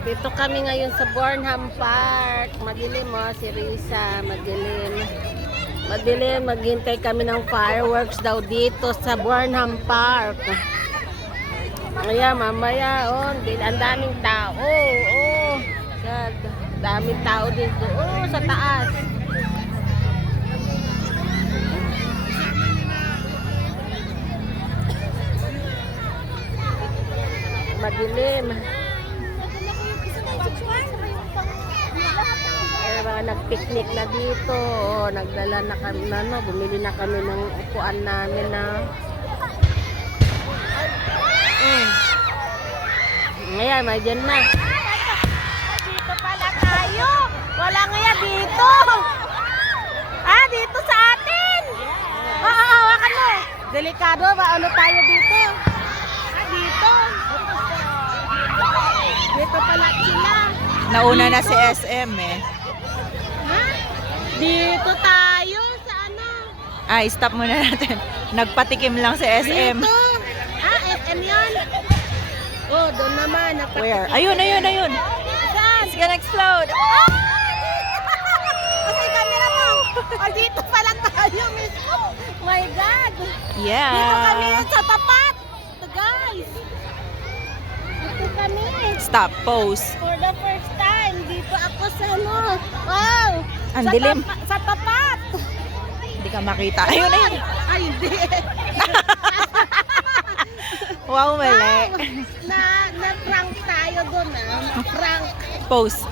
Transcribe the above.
Dito kami ngayon sa Burnham Park. Madilim si Risa. Madilim. Madilim. Maghintay kami ng fireworks daw dito sa Burnham Park. Kaya mamaya, ang daming tao. God, daming tao dito. Sa taas. Madilim. Mga nagpiknik na dito. Nagdala na kami bumili na kami ng upuan namin na. Ngayon, may dyan na. Dito pala tayo. Wala nga dito. Dito sa atin. Hawakan mo. Delikado ba? Ano tayo dito? Dito. Dito pala sila. Nauna na si SM Dito tayo sa Stop muna natin. Nagpatikim lang si SM. Dito. SM yun. Doon naman. Where? Ayun. Saan? It's gonna explode. Kasi camera mo. Dito pala tayo mismo. My God. Yeah. Dito kami sa tapat. Guys. Dito kami. Stop. Pose. For the first time. Dito ako sa Wow. Ang dilim. Sa tapat. Hindi ka makita. Ayun. Ay, hindi. Wow, mali. Na-prank tayo doon Prank. Pose.